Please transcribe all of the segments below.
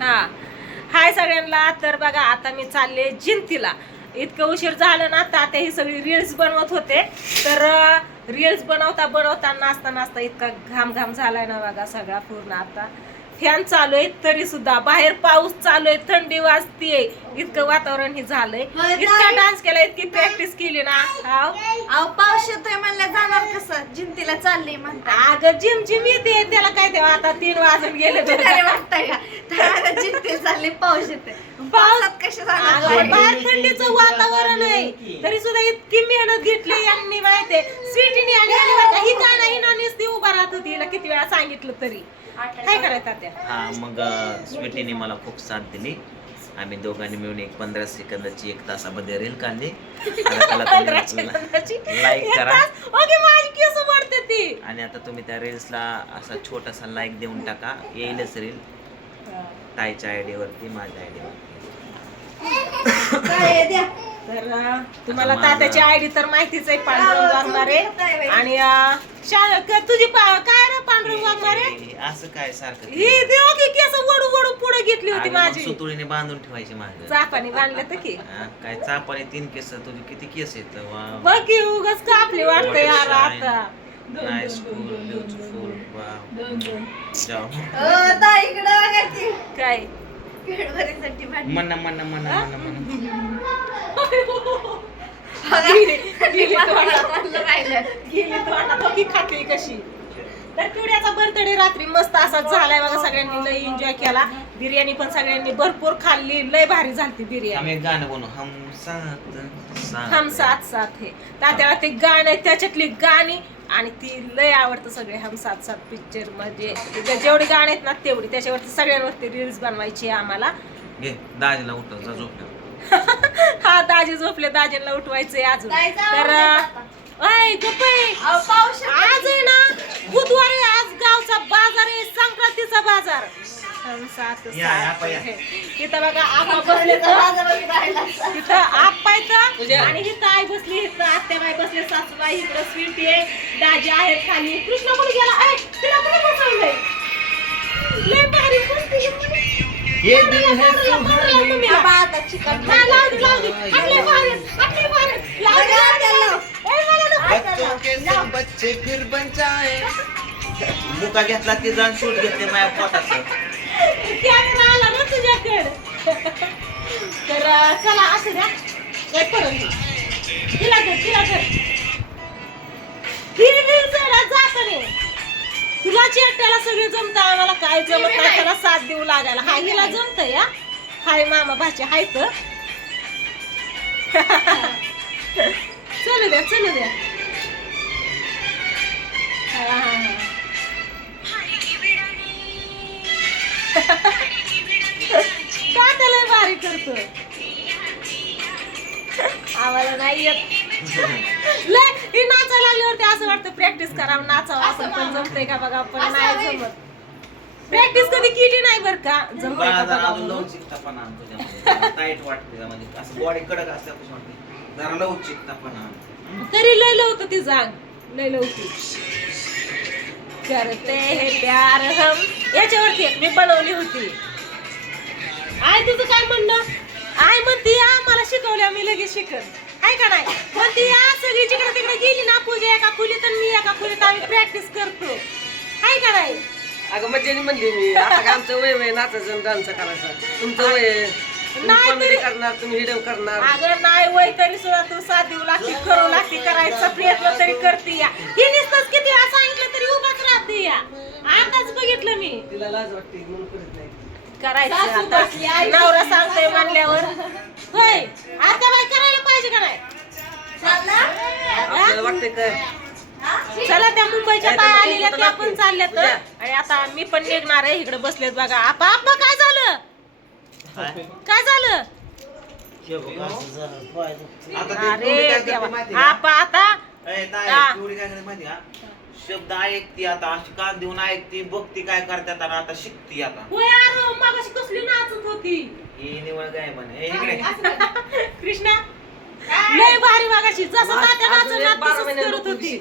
हा. हाय सगळ्यांना. तर बघा आता मी चालले जिंतीला. इतकं उशीर झालं ना आता ही सगळी रील्स बनवत होते. तर रील्स बनवता बनवता नाचता नाचता इतका घाम घाम झालाय ना बघा सगळा पूर्ण आता. फॅन चालू आहे तरी सुद्धा. बाहेर पाऊस चालू आहे थंडी वाजतीये. इतकं वातावरण हे झालंय. इतका. डान्स केला इतकी प्रॅक्टिस केली ना. अहो पाऊस येतोय म्हणलं जाणार कसं? जिंतीला चालले म्हणता अगं जिम जिम येते. त्याला काय तेव्हा आता तीन वाजून गेले वाटतंय का? जिंतीला चालले पाऊस येते पावसात कसे जाणार बाहेर थंडीचं वातावरण आहे. तरी सुद्धा इतकी मेहनत घेतली यांनी माहितीये? स्वीटीने आणि ही काय राहत होती हिला किती वेळा सांगितलं तरी. काय करायचं त्या हा मग स्वीटीने मला खूप साथ दिली. आम्ही दोघांनी मिळून एक पंधरा सेकंदाची एक तासामध्ये रील काढली. आता त्याला पंधरा तुम्ही सेकंदाची. लाईक करा. ओके माझी केस वाढते ती. आणि आता तुम्ही त्या रील्सला असा छोटासा लाईक देऊन टाका. येईलच रील ताईच्या आयडी वरती माझ्या आयडी वरती. काय द्या. तर तुम्हाला तात्याची आयडी तर माहितीच आहे पांडुरंग वागणारे आणि अं, शा- क- तुझी पा- काय ना पांडुरंग वागणारे हे असं काय सारखं ही देव की केस वडू वडू पुढे घेतली होती मग माझी. सुतुळीने बांधून ठेवायची माझं चापाने बांधलं तर की. हा, काय चापाने तीन केस तुझे किती केस येत बघ की उगाच कापली वाटतं यार आता. नाईस ब्युटिफुल ताई इकडं काय? खाते कशी. तर किड्याचा बर्थडे रात्री मस्त असा झालाय बघा सगळ्यांनी लय एन्जॉय केला. बिर्याणी पण सगळ्यांनी भरपूर खाल्ली लय भारी झालती बिर्याणी. आम्ही एक गाणं बनवू हम साथ साथ. हम साथ साथ हे. तात्याला ते गाणं त्याच्यातली गाणी आणि ती लय आवडतं सगळे हम साथ साथ पिक्चर म्हणजे जे- जेवढी गाणी आहेत ना तेवढी. त्याच्यावरती सगळ्यांवरती रील्स बनवायची आहे आम्हाला. घे दाजीला उठव जा झोपल्या. हा दाजी झोपले. दाजींना उठवायचंय अजून. तर गप्प. आज आहे ना बुधवार आज गावचा बाजार आहे संक्रांतीचा बाजार. इथं बघा आप्पा बसले. तिथं इथं आणि इथं आई बसली इथं आत्याबाई बसले सासूबाई इकडं स्वीटी आहे दाजी आहेत खाली. कृष्ण कुठे गेला? ऐ तिला कुठे बसवलंय? लय भारी ही. है हा. बच्चों फिर बन मुका घेतला ते जाऊन शूट घेतले माझ्या पोटाचं कॅमेरा आला ना तुझ्याकडे तर चला असं द्या. काय परत तिला कर तिला कर. तुला चेट्याला सगळे जमत आम्हाला काय जमत नाही त्याला साथ देऊ लागायला. हा हिला जमत या. हाय मामा भाची हाय तर. चलू द्या चलू द्या. हा, हा, हा. आम्हाला नाही येत. लय ही नाचायला लागल्यावरती असं वाटतं प्रॅक्टिस करावं नाचावं आपण पण जमतंय का बघा पण नाही जमत. प्रॅक्टिस कधी केली नाही बर का? जमतंय का बघा म्हणून. लवचिकतापणा आण तुझ्यामध्ये टाईट वाटते त्यामध्ये. असं बॉडी कडक असल्यापासून वाटते. जरा लवचिकतापणा आण. तरी लय लवतं ती जाग. लय लवती करते हे प्यार हम. याच्यावरती एक मी बनवली होती. आय तुझं काय म्हणणं? आय म्हणती या मला शिकवल्या मी लगेच शिकत आहे का नाही? म्हणती या सगळी जिकडे तिकडे गेली ना पूजा एका खोलीत आणि मी एका खोलीत आम्ही प्रॅक्टिस करतो. आहे का नाही? अगं मज्जेनी म्हणली मी आता काय आमचं वय वय नाचायचं डान्स करायचं? तुमचं वय आहे. तुम्ही नाही तरी- करणार तुम्ही व्हिडिओ करणार. अगं नाही वय तरी सुद्धा तू साथ देऊ लागती करू लागती करायचा प्रयत्न तरी करते या. ही नुसतंच किती वेळा सांगितलं तरी उभाच राहते या. आताच बघितलं मी. तिला लाज वाटते म्हणून करीत नाही. करायचं आता. नवरा सांगतोय म्हणल्यावर. होय आता बाई करायला पाहिजे का नाही? आपल्याला चला त्या मुंबईच्या काय आलेल्या त्या पण. चालल्या तर. आणि आता मी पण निघणार आहे इकडे बसलेत बघा. आपा आपा काय झालं? काय झालं? हे बघ, असं झालं. आता ते अरे देवा? आपा आता? ए, ताई, हा. पोरी काय करते माहिती का? शब्द ऐकती आता अशी कान देऊन ऐकती बघती काय करतात आणि आता शिकती आता. होय अरे मगाशी कसली नाचत होती. ही निवळ काय म्हणे. इकडे. कृष्णा? लय भारी मागाशी जसं तात्या नाचत तसंच करत होती?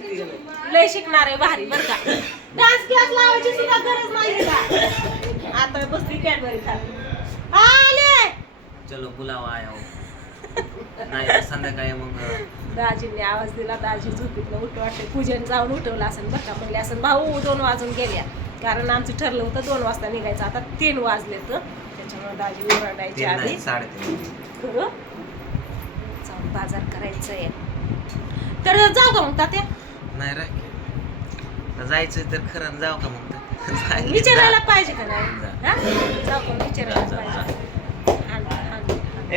लय शिकणार आहे भारी बर का. डान्स क्लास लावायची सुद्धा गरज नाही. आता बसली कॅडबरी खात आले! चलो बुलावा आया हो. नाही संध्याकाळी मग दाजींनी आवाज दिला दाजी झोपीतलं उठ वाटते पूजन जाऊन उठवलं असेल बरं का. म्हणले असेल भाऊ दोन वाजून गेल्या. कारण आमचं ठरलं होतं दोन वाजता निघायचं. आता तीन वाजले तर. त्याच्यामुळे दाजी ओरडायचे आधी. नाही खरं? जाऊन बाजार करायचं आहे. तर जाऊ का मग तात्या? नाही रे. तर जायचं तर खरं जाऊ का मग तर? विचारायला पाहिजे का नाही. हा? जाऊ का विचारायला पाहिजे.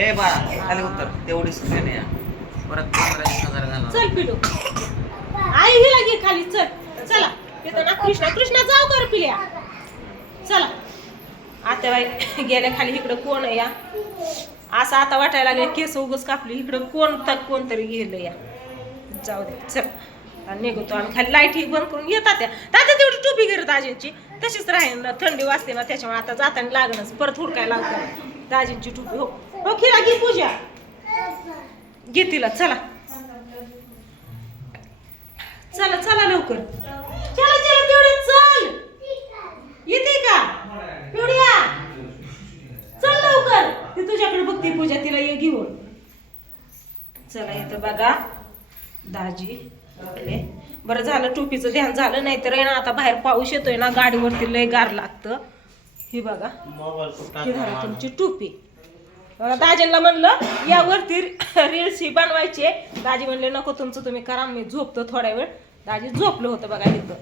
ए बाळा खाली उत्तर तेवढीच ट्रेन या परत पंधरा हजार चल पिलू आई हिला घे खाली. चल. चला. येतो ना. कृष्णा कृष्णा जाऊ कर पिल्या. चला. आता बाई गेल्या खाली इकडं कोण या? असं आता वाटायला लागले केस उगच कापली. इकडं कोण तर कोण तरी गेलं या. जाऊ दे. चल. आणि निघतो आणि खाली लाइट ही बंद करून येतात त्या. तात्या तेवढी टोपी घेत दाजींची. तशीच राहील ना. थंडी वाजते ना त्याच्यामुळे आता जाताना लागणच. परत हुडकाय लागतं दाजींची टोपी. हो. हो खिला घे पूजा. घे तिला चला. चला चला लवकर. चला चला तेवढे चल. येते का? चल लवकर. ती तुझ्याकडे बघते पूजा तिला ये घेऊन. चला इथं बघा. दाजी. बरं झालं टोपीचं ध्यान झालं नाही तर ना आता बाहेर पाऊस येतोय ना गाडीवरती लय गार लागतं. ही बघा. ही धरा तुमची टोपी. दाजींना म्हणलं यावरती रील्स ही बनवायची दाजी म्हणले नको तुमचं तुम्ही करा मी झोपतो थोड्या वेळ. दाजी झोपलं होतं बघा इथं.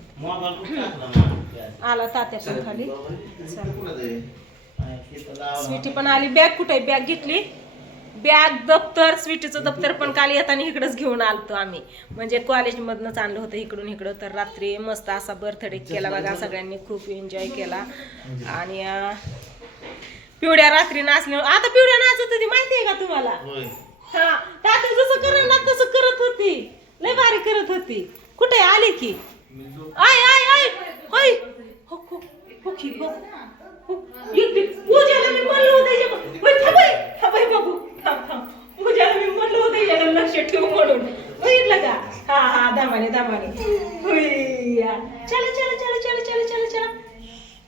आला तात्या खाली. स्वीटी पण आली. बॅग कुठे बॅग घेतली. बॅग दप्तर स्वीटीचं दप्तर पण काल येताना इकडंच घेऊन आलतो आम्ही. म्हणजे कॉलेजमधनंच आणलं होतं इकडून इकडं. तर रात्री मस्त असा बर्थडे केला बघा. सगळ्यांनी खूप एन्जॉय केला. आणि पिवड्या रात्री नाचले आता पिवड्या नाचत होती माहिती आहे का तुम्हाला? हा तात्या जसं करत ना तसं करत होती. लय भारी करत होती. कुठे आली की? आय आय आय. होय. हो हो हो की हो. हो. पूजाला मी म्हणलं होतं याच्या होय, थांब बाई, थांब बाई बाबू थांब थांब. पूजाला मी म्हणलं होतं याच्याकडे लक्ष ठेव म्हणून. बघितलं का? हा हा दामाने दामाने हुय्या. चला चला चला चला चला चला चला.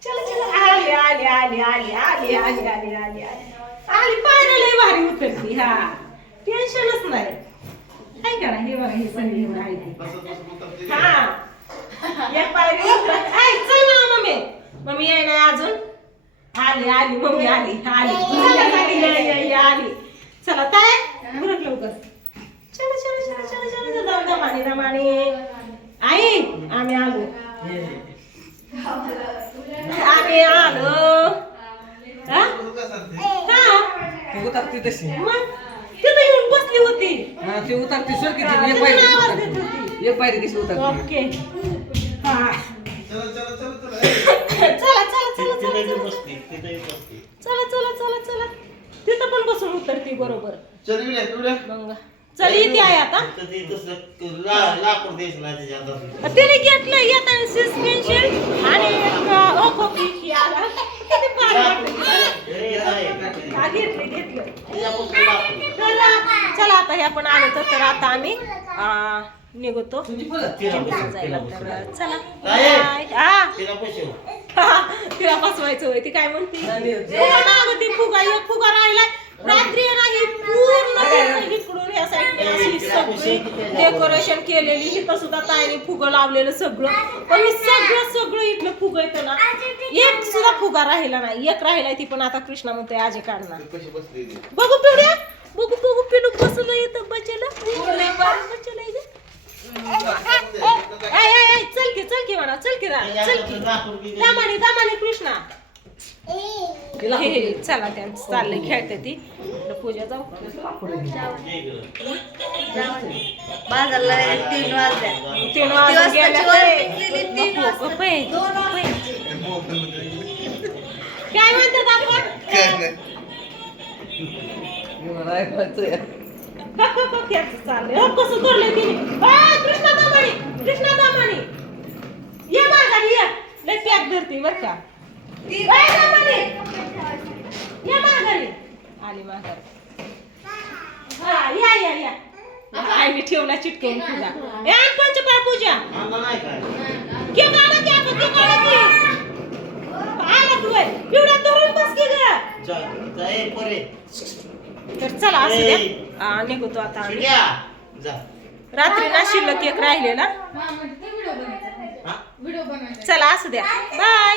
चला चला. आली आली आली आली आली आली आली आली आली. आली पायऱ्या लय भारी उतरती हा. टेन्शनच नाही. काय करा हे बघा हे सगळी एवढं आहे ती. हा. एक पायरी उतर. ऐ चल ना मम्मी. मम्मी याय नाही अजून? आली आली मम्मी आली आली. चला, आली या, या, या, आली. चला काय उरक लवकर. चला चला चला चला चला चला. जाऊ दमाने दमाने आई आम्ही आलो. आम्ही आलो. हा? ती उतरती तशी. तिथं येऊन बसली होती. हा ती उतरती सर किती एक पायरी कशी उतरती. एक पायरी कशी उतरती. ओके. चला चला चला चला चला चला. चला चला चला तिथं पण बसून उतरती बरोबर. मग चल इथे आहे आता. लाकूड द्यायचं नाही त्याच्या हातात तिने घेतलं सस्पेन्शन आणि एक ओखो पिशी आला किती भारी वाटलं. हे आहे. हा, घेतलं घेतलं. त्याच्यापासून लाकूड. चला चला आता हे आपण आलो तर तर आता आम्ही आ, निघतो. तर चला. काय? बाय. हा. तिला हो. तिला फसवायचं होय ती काय म्हणते? फुगा ना गं, ती फुगा एक फुगा राहिलाय. रात्री आहे ना ही पूर्ण इकडून ह्या साईडने अशी सगळी डेकोरेशन केलेली इथं सुद्धा ताईने फुगं लावलेलं सगळं. पण मी सगळं सगळं इथलं फुगं येतं ना एक सुद्धा फुगा राहिला नाही एक राहिलाय ती पण आता कृष्णा म्हणते आजी काढणार. बघू पिवड्या बघू बघू पिलू बसलं इथं बचेला. बचेला चल की चल की म्हणा चल की रा चल की. दामाने दामाने कृष्णा. चला त्या चाललंय खेळते ती. पूजा जाऊ. तीन तीन काय म्हणतात हो, आपण कृष्णा कृष्णा दामाणी. लय पॅक धरते का. आली हा या या या. आईने ठेवला चिटकवून पूजा ए पंचपाळ पूजा आणला नाही काय. के गाणं की आपण के गाणं की आला तू पिवड्या धरून बस की ग. जा जा ए पोरे. तर चला असू द्या. आ, निघतो आता आम्ही. शिट्या जा. रात्री ना शिल्लक एक राहिलेला हा चला असू द्या. बाय.